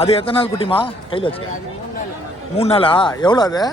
அது எத்தனை நாள் குட்டிமா கையில் வச்சு? 3 நாளா? எவ்வளோ அது?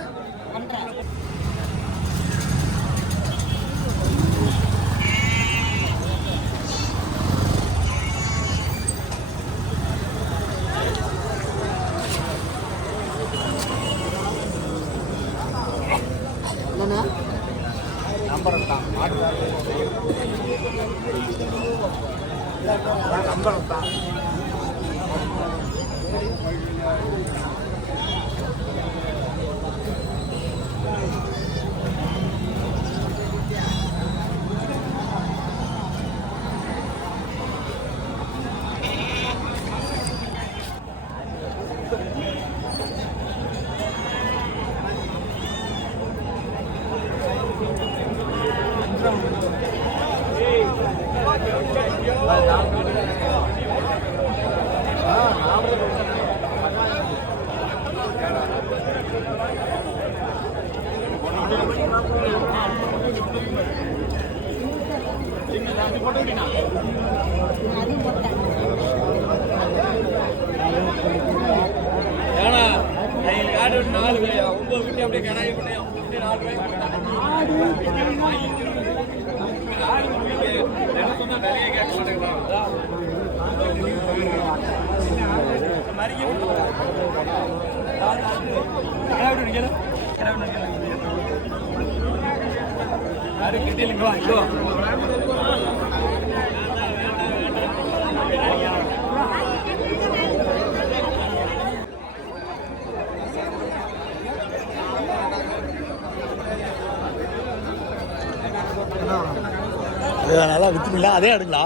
நல்லா வித்துங்களா? அதே ஆடுங்களா?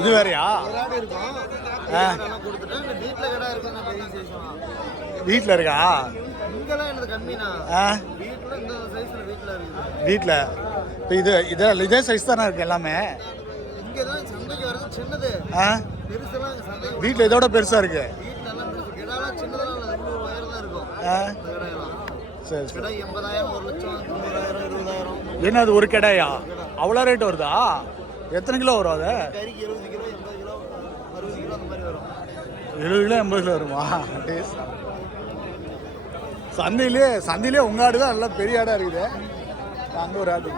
இது வேறையா? வீட்டில் இருக்கா? வீட்டில் இப்போ இதே சைஸ் தானே இருக்கு எல்லாமே? வீட்டில் இதோட பெருசா இருக்கு. சரி சரி. என்ன அது ஒரு கடையா? அவ்வளோ ரேட் வருதா? எத்தனை கிலோ வரும் அது? 70 கிலோ 80 கிலோ வருமா? சந்தையிலே உங்க ஆடு தான் நல்லா பெரிய ஆடா இருக்குது. அங்கே ஒரு ஆடு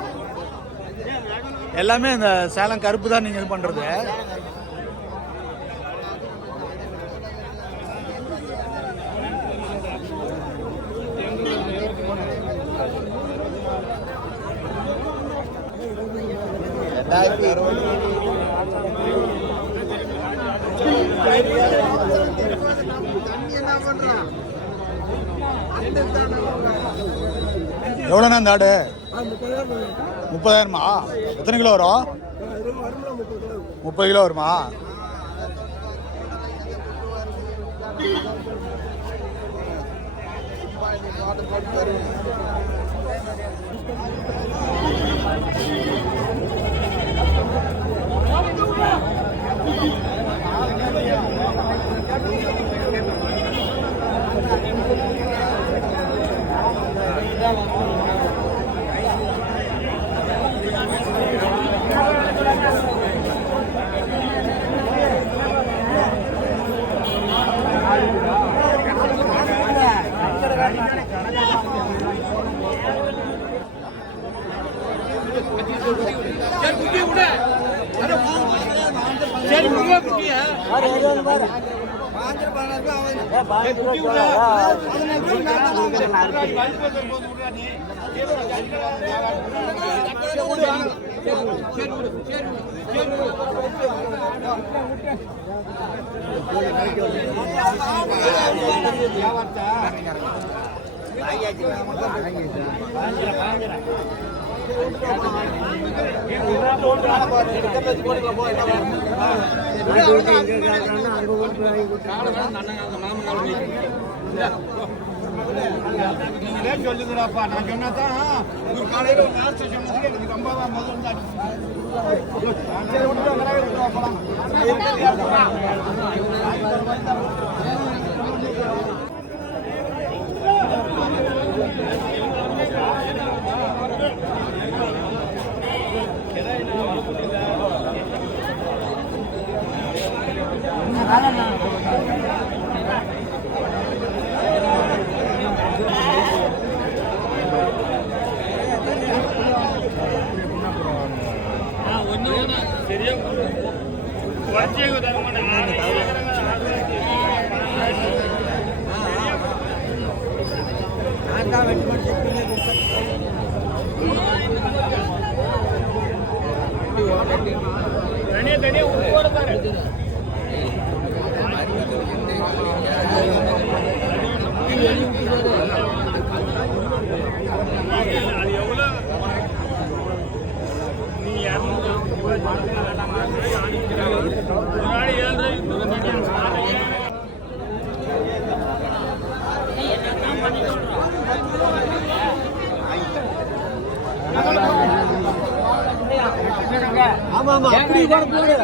எல்லாமே இந்த சேலம் கருப்பு தான் நீங்க இது பண்றது. எவ்வளோண்ணா இந்த ஆடு? 30,000மா? எத்தனை கிலோ வரும்? 30 கிலோ வருமா? சொல்லுங்கப்பா, நான் சொன்னாதான் ஒரு காலையில ஒரு நாள் சொன்னதுக்கு எனக்கு ரொம்ப முதல்ல ஆமா ஆமா அப்படி கூட போடு.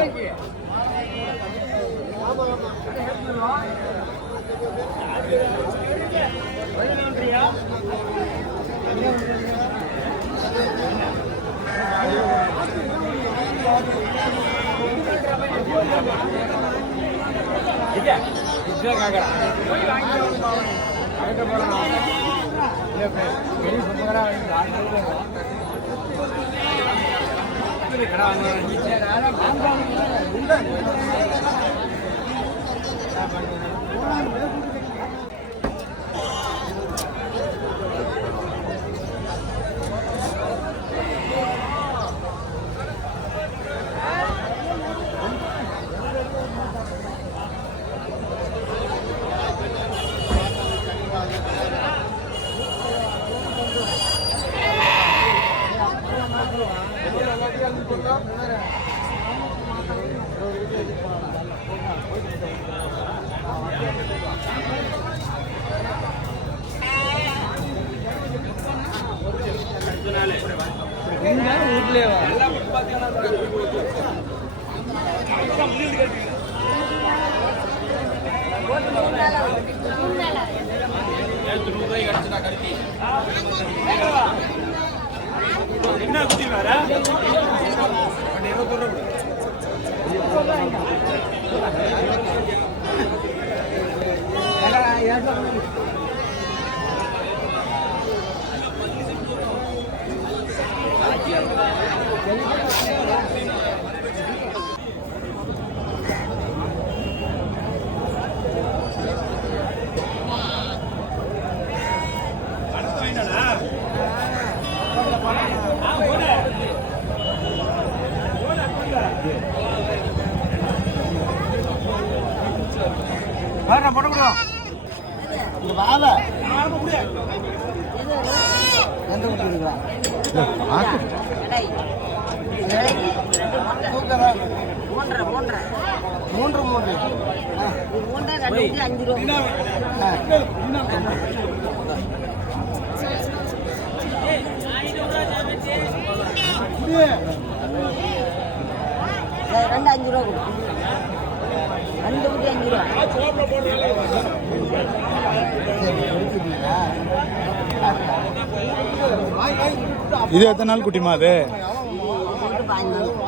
இது எத்தனை நாள் குட்டிமா? அது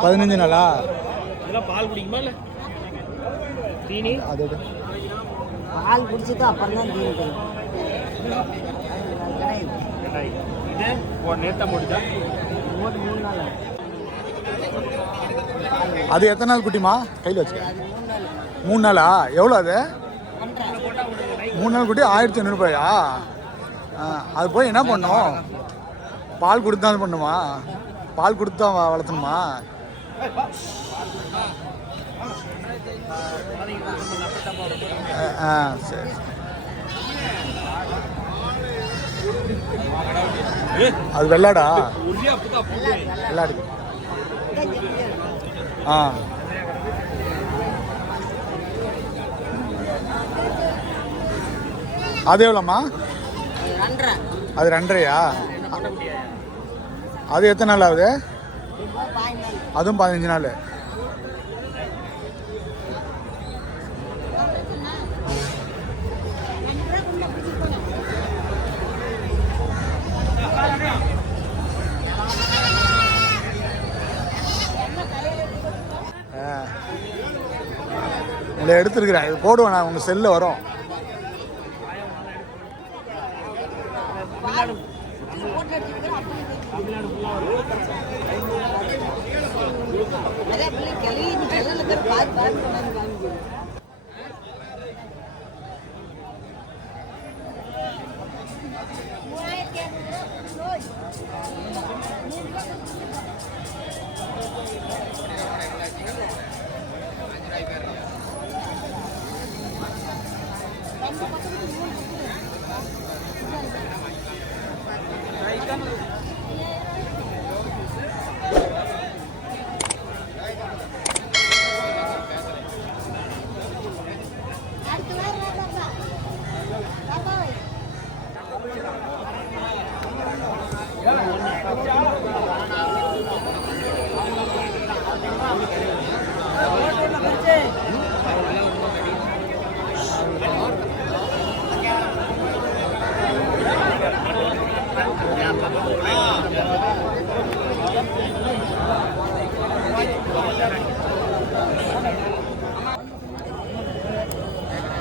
15 நாளா? பால் குடிக்குமா இல்ல தீனி? அது பால் குடிச்சது அப்புறம் தான் தீனி தரும். இது ஒரு நேத்தா போடுதா? 3 நாள். அது எத்தனை நாள் குட்டிமா கையில் வச்சுக்க? 3 நாளா? எவ்வளோ அது? 3 நாள் குட்டி 1500 ரூபாயா? அது போய் என்ன பண்ணும்? பால் கொடுத்து தான் பண்ணுமா? பால் கொடுத்து தான் வளர்த்தணுமா? சரி. அது வெள்ளாடா? வெள்ளாடு. அது எவ்வளோம்மா? அது 2.5யா? அது எத்தனை நாள் ஆகுது? அதுவும் 15 நாள். இல்லை எடுத்துருக்குறேன், இது போடுவேன் நான், உங்கள் செல்லில் வரும். தமிழ்நாடு ஃபுல்லாக வரும். நிறைய பிள்ளை கிளவி ஜன்னல் இருக்கிற பார்த்து பார்த்து கொண்டாந்து காமிக்குது.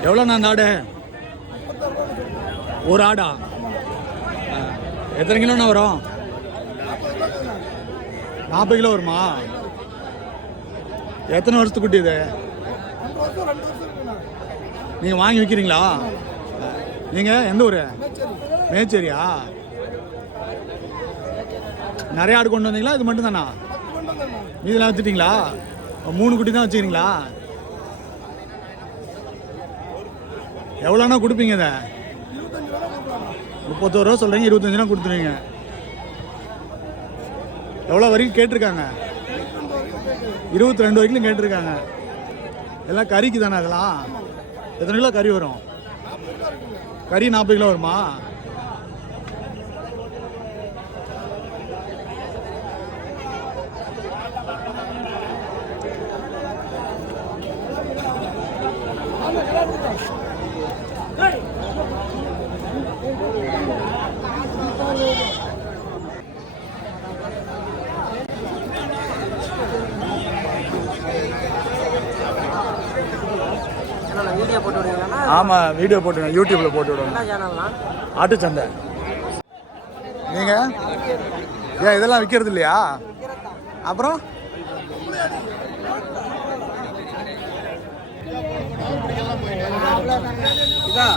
எவ்வளோண்ணா அந்த ஆடு? ஒரு ஆடா? எத்தனை கிலோண்ணா வரும்? 40 கிலோ வருமா? எத்தனை வருஷத்துக்கு குட்டி இது? நீங்கள் வாங்கி விற்கிறீங்களா? நீங்கள் எந்த ஊர்? மேச்சேரியா? நிறைய ஆடு கொண்டு வந்தீங்களா? இது மட்டும் தானா? இதெல்லாம் வச்சுட்டிங்களா? 3 குட்டி தான் வச்சுக்கிறீங்களா? எவ்வளோண்ணா கொடுப்பீங்க இதை? 31 ரூபா சொல்கிறீங்க, 25 ரூபா கொடுத்துருவீங்க. எவ்வளோ வரைக்கும் கேட்டிருக்காங்க? 22 வரைக்கும் கேட்டிருக்காங்க. எல்லாம் கறிக்கு தானே அதெல்லாம்? எத்தனை கிலோ கறி வரும்? கறி 40 கிலோ வருமா? வீடியோ போட்டு விடுவீங்களா? ஆமாம், வீடியோ போட்டுருங்க, யூடியூப்பில் போட்டு விடுவோம். என்ன சேனல்லாம்? ஆட்டு சந்தை. நீங்கள் ஏன் இதெல்லாம் விற்கிறது இல்லையா? அப்புறம் இதா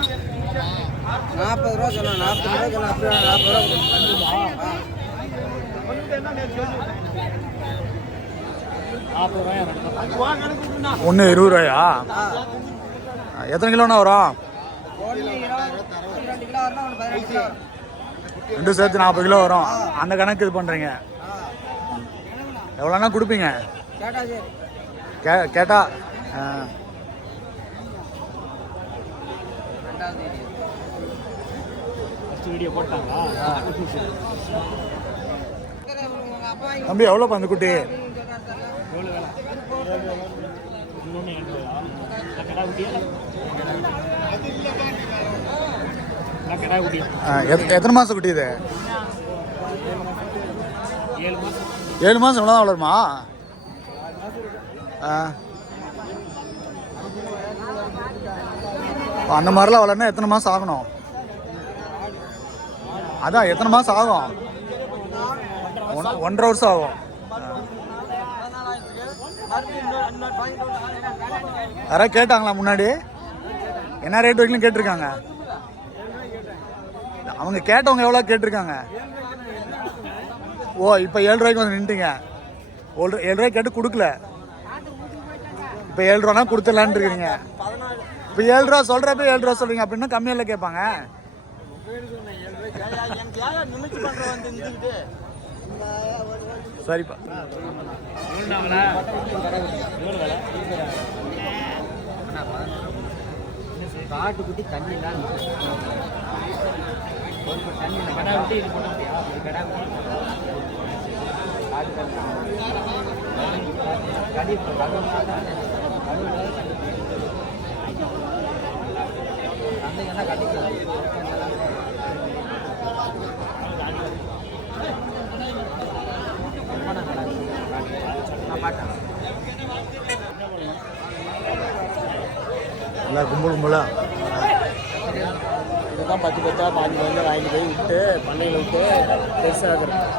40 ரூபா சொன்னேன். 40 ரூபா சொன்னேன். அப்படியே 40 ரூபா. ஒன்று 20 ரூபாயா? எத்தனை கிலோண்ணா வரும்? 22 கிலோ வரணும், 15 கிலோ வரும். ரெண்டும் சேர்த்து 40 கிலோ வரும். அந்த கணக்கு இது பண்ணுறீங்க. எவ்வளோண்ணா கொடுப்பீங்க? கேட்டா சரி. கேட்டா வீடியோ போட்டாங்களா? தம்பி எவ்வளோ அந்த குட்டி? எவ்வளோ வேலை? இன்னொன்று 80. கடா குட்டியா? கடா குட்டி. எத்தனை மாதம் குட்டி இது? 7 மாதம். 7 மாதம் எவ்வளோ தான் வளருமா? அந்த மாதிரிலாம் வளரணும். எத்தனை மாதம் ஆகணும்? அதான் எத்தனை மாதம் ஆகும்? 1.5 வருஷம் ஆகும். யாராவது கேட்டாங்களா முன்னாடி? என்ன ரேட் வரைக்கும் கேட்டிருக்காங்க? அவங்க கேட்டவங்க எவ்வளோ கேட்டிருக்காங்க? ஓ, இப்போ 7 ரூபாய்க்கு வந்து நின்றுங்க. 7 ரூபாய்க்கு கேட்டு கொடுக்கல. இப்போ 7 ரூபானா கொடுத்துடலான்னு இருக்கிறீங்க. இப்போ 7 ரூபா சொல்கிறப்ப 7 ரூபா சொல்கிறீங்க. அப்படின்னா கம்மியில் கேட்பாங்க. சரிப்பா. காட்டுக்குட்டி தண்ணி தான் தண்ணி கடா விட்டு இது பண்ண முடியா? கடா நல்லா கும்பல் கும்பலா இதுதான் பத்து பத்தா பாதி வந்து வாங்கிட்டு போய் விட்டு பண்ணையில் விட்டு பெருசாக இருக்கிறேன்.